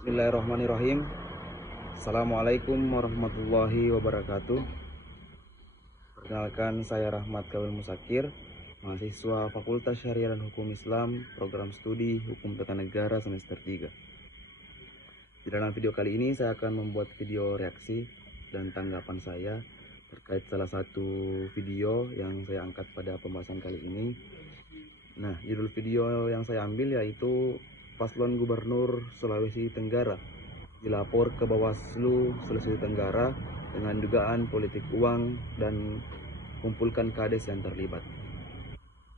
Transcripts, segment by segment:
Bismillahirrahmanirrahim. Assalamualaikum warahmatullahi wabarakatuh. Perkenalkan, saya Rahmat Kawil Musakir, mahasiswa Fakultas Syariah dan Hukum Islam, program studi Hukum Tata Negara semester 3. Di dalam video kali ini saya akan membuat video reaksi dan tanggapan saya terkait salah satu video yang saya angkat pada pembahasan kali ini. Nah, judul video yang saya ambil yaitu Paslon Gubernur Sulawesi Tenggara dilapor ke Bawaslu Sulawesi Tenggara dengan dugaan politik uang dan kumpulkan kades yang terlibat.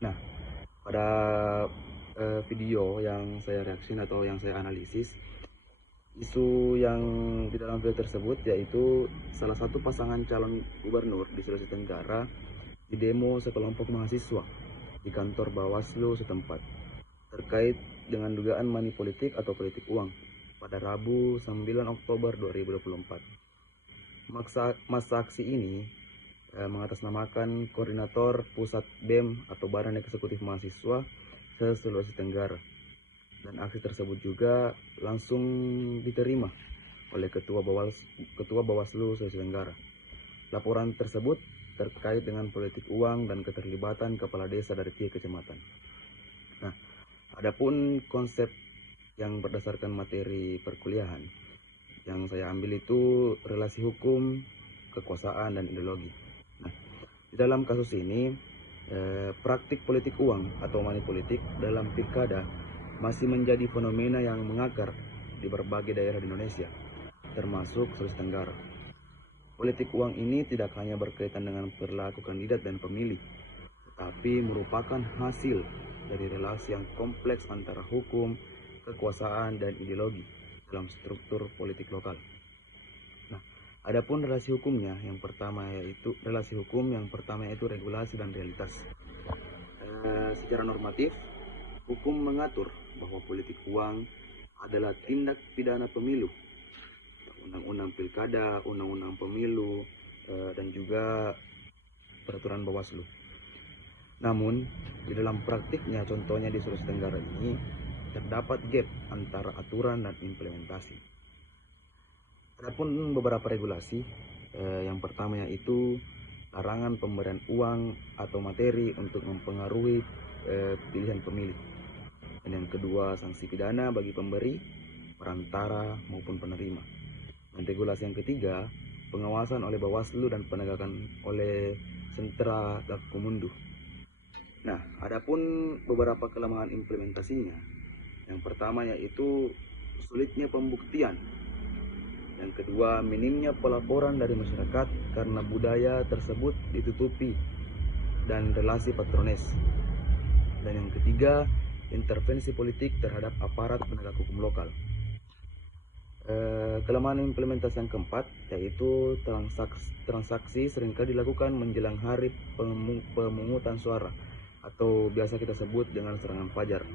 Nah, pada video yang saya reaksi atau yang saya analisis, isu yang di dalam video tersebut yaitu salah satu pasangan calon gubernur di Sulawesi Tenggara di demo sekelompok mahasiswa di kantor Bawaslu setempat terkait dengan dugaan money politik atau politik uang pada Rabu 9 Oktober 2024. Masa aksi ini mengatasnamakan Koordinator Pusat BEM atau Badan Eksekutif Mahasiswa se-Sulawesi Tenggara. Dan aksi tersebut juga langsung diterima oleh Ketua Bawaslu Sulawesi Tenggara. Laporan tersebut terkait dengan politik uang dan keterlibatan kepala desa dari 3 kecamatan. Nah, adapun konsep yang berdasarkan materi perkuliahan yang saya ambil itu relasi hukum, kekuasaan, dan ideologi. Nah, di dalam kasus ini praktik politik uang atau money politik dalam pilkada masih menjadi fenomena yang mengakar di berbagai daerah di Indonesia, termasuk Sulawesi Tenggara. Politik uang ini tidak hanya berkaitan dengan perilaku kandidat dan pemilih, tetapi merupakan hasil dari relasi yang kompleks antara hukum, kekuasaan, dan ideologi dalam struktur politik lokal. Nah, adapun relasi hukumnya yang pertama yaitu regulasi dan realitas. Secara normatif, hukum mengatur bahwa politik uang adalah tindak pidana pemilu, undang-undang pilkada, undang-undang pemilu, dan juga peraturan Bawaslu. Namun, di dalam praktiknya, contohnya di Sulawesi Tenggara ini, terdapat gap antara aturan dan implementasi. Adapun beberapa regulasi, yang pertama yaitu larangan pemberian uang atau materi untuk mempengaruhi pilihan pemilih. Dan yang kedua, sanksi pidana bagi pemberi, perantara maupun penerima. Dan regulasi yang ketiga, pengawasan oleh Bawaslu dan penegakan oleh sentra Gakumdu. Nah, adapun beberapa kelemahan implementasinya, yang pertama yaitu sulitnya pembuktian. Yang kedua, minimnya pelaporan dari masyarakat karena budaya tersebut ditutupi dan relasi patrones. Dan yang ketiga, intervensi politik terhadap aparat penegak hukum lokal. Kelemahan implementasi yang keempat yaitu transaksi seringkali dilakukan menjelang hari pemungutan suara atau biasa kita sebut dengan serangan fajar,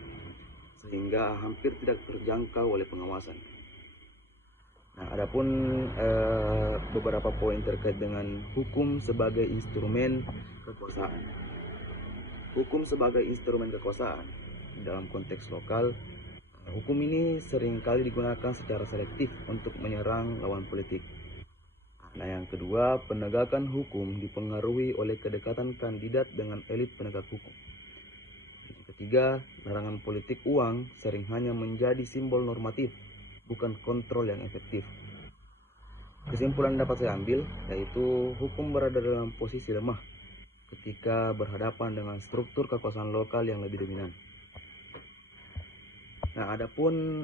sehingga hampir tidak terjangkau oleh pengawasan. Nah, adapun beberapa poin terkait dengan hukum sebagai instrumen kekuasaan. Hukum sebagai instrumen kekuasaan dalam konteks lokal, hukum ini seringkali digunakan secara selektif untuk menyerang lawan politik. Nah, yang kedua, penegakan hukum dipengaruhi oleh kedekatan kandidat dengan elit penegak hukum. Yang ketiga, larangan politik uang sering hanya menjadi simbol normatif, bukan kontrol yang efektif. Kesimpulan yang dapat saya ambil yaitu hukum berada dalam posisi lemah ketika berhadapan dengan struktur kekuasaan lokal yang lebih dominan. Nah, adapun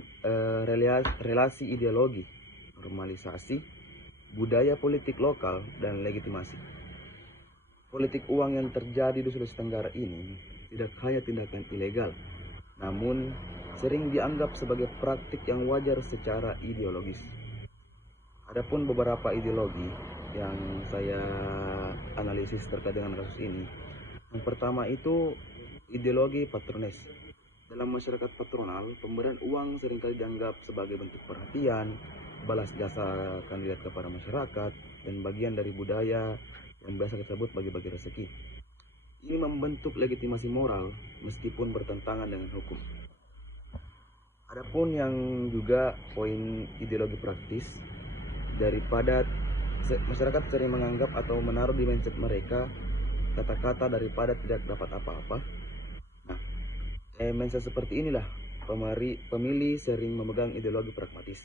relasi ideologi, normalisasi, budaya politik lokal, dan legitimasi. Politik uang yang terjadi di Sulawesi Tenggara ini tidak hanya tindakan ilegal, namun sering dianggap sebagai praktik yang wajar secara ideologis. Adapun beberapa ideologi yang saya analisis terkait dengan kasus ini. Yang pertama itu ideologi patrones. Dalam masyarakat patronal, pemberian uang seringkali dianggap sebagai bentuk perhatian, balas jasa kandidat kepada masyarakat, dan bagian dari budaya yang biasa disebut bagi-bagi rezeki. Ini membentuk legitimasi moral meskipun bertentangan dengan hukum. Adapun yang juga poin ideologi praktis, daripada masyarakat sering menganggap atau menaruh di mindset mereka kata-kata daripada tidak dapat apa-apa. Nah, mindset seperti inilah pemilih sering memegang ideologi pragmatis.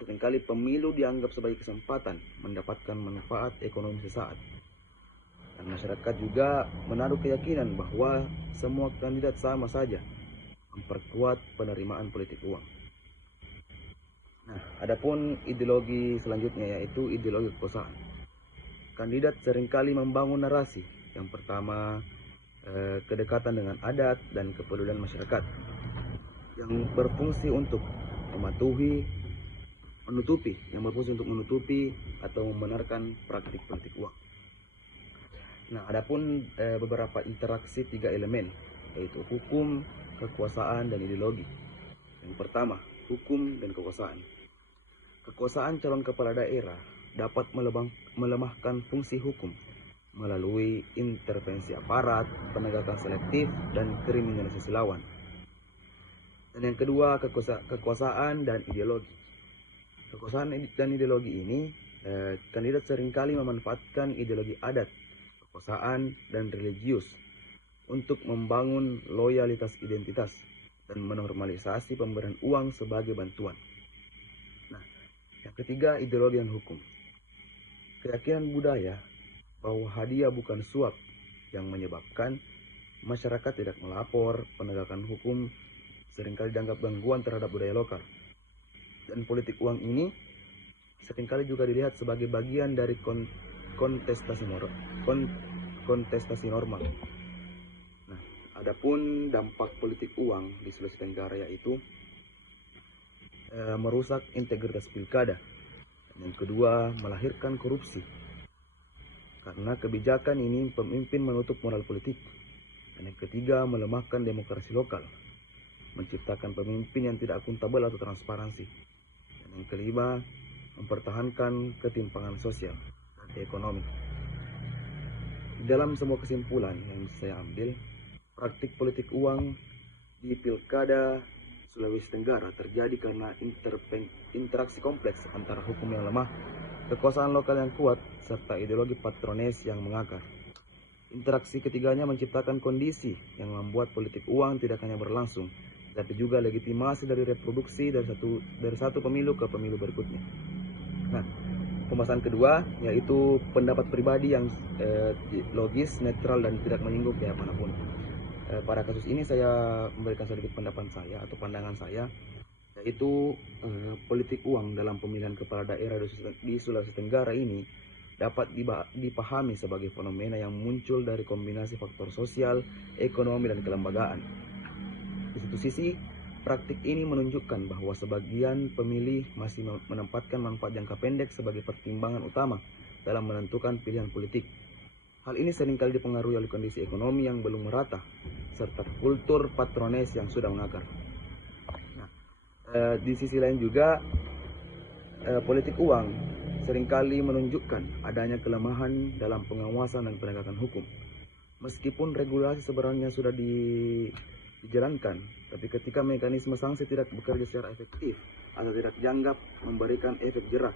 Seringkali pemilu dianggap sebagai kesempatan mendapatkan manfaat ekonomi sesaat. Dan masyarakat juga menaruh keyakinan bahwa semua kandidat sama saja, memperkuat penerimaan politik uang. Nah, adapun ideologi selanjutnya yaitu ideologi kekuasaan. Kandidat seringkali membangun narasi. Yang pertama, kedekatan dengan adat dan kepedulian masyarakat yang berfungsi untuk menutupi atau membenarkan praktik politik uang. Nah, adapun beberapa interaksi tiga elemen, yaitu hukum, kekuasaan, dan ideologi. Yang pertama, hukum dan kekuasaan. Kekuasaan calon kepala daerah dapat melemahkan fungsi hukum melalui intervensi aparat, penegakan selektif, dan kriminalisasi lawan. Dan yang kedua, kekuasaan dan ideologi. Kekuasaan dan ideologi ini, kandidat seringkali memanfaatkan ideologi adat, kekuasaan, dan religius untuk membangun loyalitas identitas dan menormalisasi pemberian uang sebagai bantuan. Nah, yang ketiga, ideologi dan hukum. Keyakinan budaya bahwa hadiah bukan suap yang menyebabkan masyarakat tidak melapor, penegakan hukum seringkali dianggap gangguan terhadap budaya lokal. Dan politik uang ini seringkali juga dilihat sebagai bagian dari kontestasi normal. Nah, adapun dampak politik uang di Sulawesi Tenggara yaitu merusak integritas pilkada. Yang kedua, melahirkan korupsi. Karena kebijakan ini pemimpin menutup moral politik. Dan yang ketiga, melemahkan demokrasi lokal, menciptakan pemimpin yang tidak akuntabel atau transparansi. Dan yang kelima, mempertahankan ketimpangan sosial dan ekonomi. Dalam semua kesimpulan yang saya ambil, praktik politik uang di pilkada Sulawesi Tenggara terjadi karena interaksi kompleks antara hukum yang lemah, kekuasaan lokal yang kuat, serta ideologi patrones yang mengakar. Interaksi ketiganya menciptakan kondisi yang membuat politik uang tidak hanya berlangsung, tapi juga legitimasi dari reproduksi dari satu pemilu ke pemilu berikutnya. Nah, pembahasan kedua yaitu pendapat pribadi yang logis, netral, dan tidak menyinggung pihak manapun. Pada kasus ini saya memberikan sedikit pendapat saya atau pandangan saya, yaitu politik uang dalam pemilihan kepala daerah di Sulawesi Tenggara ini dapat dipahami sebagai fenomena yang muncul dari kombinasi faktor sosial, ekonomi, dan kelembagaan. Di satu sisi, praktik ini menunjukkan bahwa sebagian pemilih masih menempatkan manfaat jangka pendek sebagai pertimbangan utama dalam menentukan pilihan politik. Hal ini seringkali dipengaruhi oleh kondisi ekonomi yang belum merata, serta kultur patrones yang sudah mengakar. Nah, di sisi lain juga, politik uang seringkali menunjukkan adanya kelemahan dalam pengawasan dan penegakan hukum. Meskipun regulasi sebenarnya sudah dijalankan, tapi ketika mekanisme sanksi tidak bekerja secara efektif atau tidak dianggap memberikan efek jerah,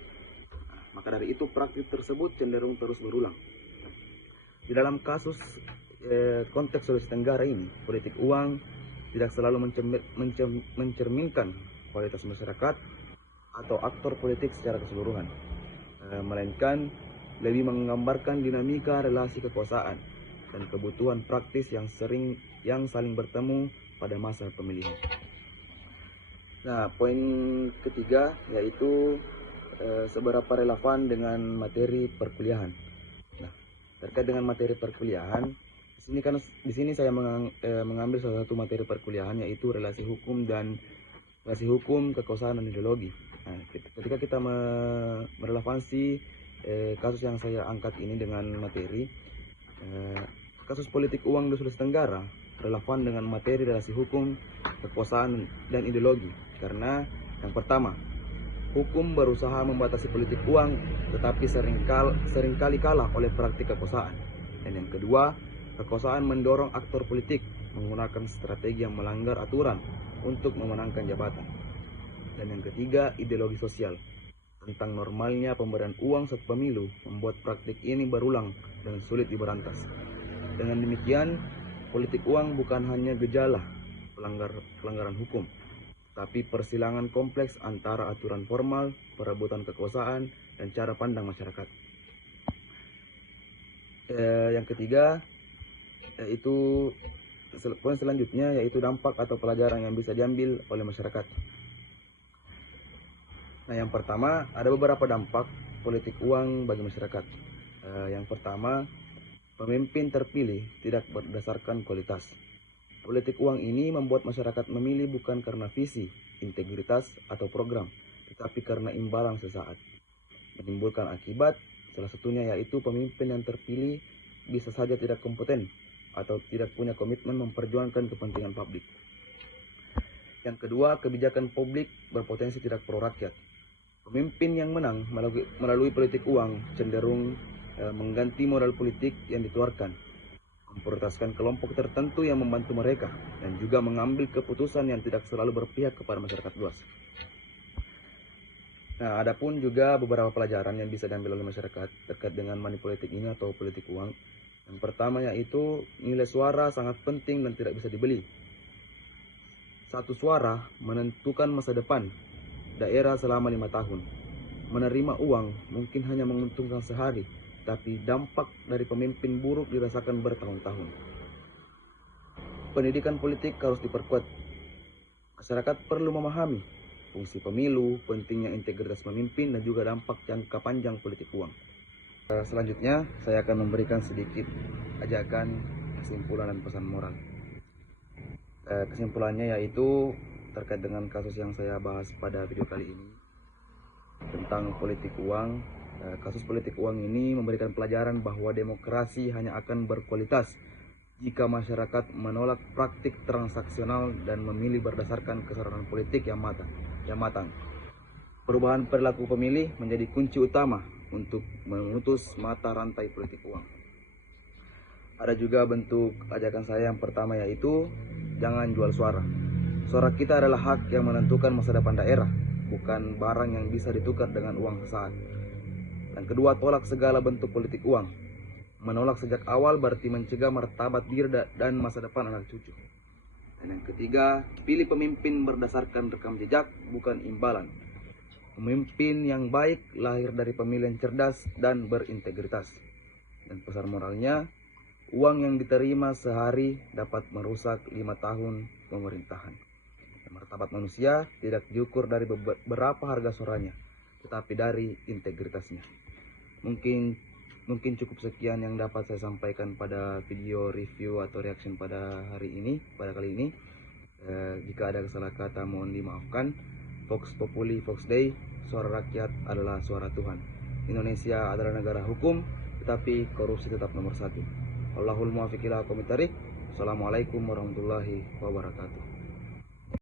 maka dari itu praktik tersebut cenderung terus berulang. Di dalam kasus konteks Sulawesi Tenggara ini, politik uang tidak selalu mencerminkan kualitas masyarakat atau aktor politik secara keseluruhan, melainkan lebih menggambarkan dinamika relasi kekuasaan dan kebutuhan praktis yang saling bertemu pada masa pemilihan. Nah, poin ketiga yaitu seberapa relevan dengan materi perkuliahan. Nah, terkait dengan materi perkuliahan, di sini saya mengambil salah satu materi perkuliahan yaitu relasi hukum, kekuasaan, dan ideologi. Nah, ketika kita merelevansi kasus yang saya angkat ini dengan materi, kasus politik uang di Sulawesi Tenggara relevan dengan materi relasi hukum, kekuasaan, dan ideologi. Karena yang pertama, hukum berusaha membatasi politik uang, tetapi seringkali kalah oleh praktik kekuasaan. Dan yang kedua, kekuasaan mendorong aktor politik menggunakan strategi yang melanggar aturan untuk memenangkan jabatan. Dan yang ketiga, ideologi sosial. Tentang normalnya pemberian uang saat pemilu membuat praktik ini berulang dan sulit diberantas. Dengan demikian, politik uang bukan hanya gejala pelanggaran hukum, tapi persilangan kompleks antara aturan formal, perebutan kekuasaan, dan cara pandang masyarakat. Yang ketiga, yaitu poin selanjutnya, yaitu dampak atau pelajaran yang bisa diambil oleh masyarakat. Nah, yang pertama, ada beberapa dampak politik uang bagi masyarakat. Yang pertama, pemimpin terpilih tidak berdasarkan kualitas. Politik uang ini membuat masyarakat memilih bukan karena visi, integritas, atau program, tetapi karena imbalan sesaat. Menimbulkan akibat, salah satunya yaitu pemimpin yang terpilih bisa saja tidak kompeten atau tidak punya komitmen memperjuangkan kepentingan publik. Yang kedua, kebijakan publik berpotensi tidak pro rakyat. Pemimpin yang menang melalui politik uang cenderung mengganti modal politik yang dikeluarkan, memprioritaskan kelompok tertentu yang membantu mereka, dan juga mengambil keputusan yang tidak selalu berpihak kepada masyarakat luas. Nah, ada pun juga beberapa pelajaran yang bisa diambil oleh masyarakat terkait dengan money politik ini atau politik uang. Yang pertama yaitu nilai suara sangat penting dan tidak bisa dibeli. Satu suara menentukan masa depan daerah selama 5 tahun. Menerima uang mungkin hanya menguntungkan sehari, tapi dampak dari pemimpin buruk dirasakan bertahun-tahun. Pendidikan politik harus diperkuat. Masyarakat perlu memahami fungsi pemilu, pentingnya integritas pemimpin, dan juga dampak jangka panjang politik uang. Selanjutnya, saya akan memberikan sedikit ajakan, kesimpulan, dan pesan moral. Kesimpulannya yaitu terkait dengan kasus yang saya bahas pada video kali ini tentang politik uang. Kasus politik uang ini memberikan pelajaran bahwa demokrasi hanya akan berkualitas jika masyarakat menolak praktik transaksional dan memilih berdasarkan kesadaran politik yang matang. Perubahan perilaku pemilih menjadi kunci utama untuk memutus mata rantai politik uang. Ada juga bentuk ajakan saya yang pertama yaitu jangan jual suara. Suara kita adalah hak yang menentukan masa depan daerah, bukan barang yang bisa ditukar dengan uang sesaat. Dan kedua, tolak segala bentuk politik uang. Menolak sejak awal berarti mencegah martabat diri dan masa depan anak cucu. Dan yang ketiga, pilih pemimpin berdasarkan rekam jejak, bukan imbalan. Pemimpin yang baik lahir dari pemilihan cerdas dan berintegritas. Dan pesan moralnya, uang yang diterima sehari dapat merusak 5 tahun pemerintahan. Martabat manusia tidak diukur dari berapa harga suaranya, tetapi dari integritasnya. Mungkin cukup sekian yang dapat saya sampaikan pada video review atau reaction pada kali ini. Jika ada salah kata mohon dimaafkan. Vox Populi, Vox Dei, suara rakyat adalah suara Tuhan. Indonesia adalah negara hukum, tetapi korupsi tetap nomor 1. Allahul muwaffiq ila aqwamit thoriq. Assalamualaikum warahmatullahi wabarakatuh.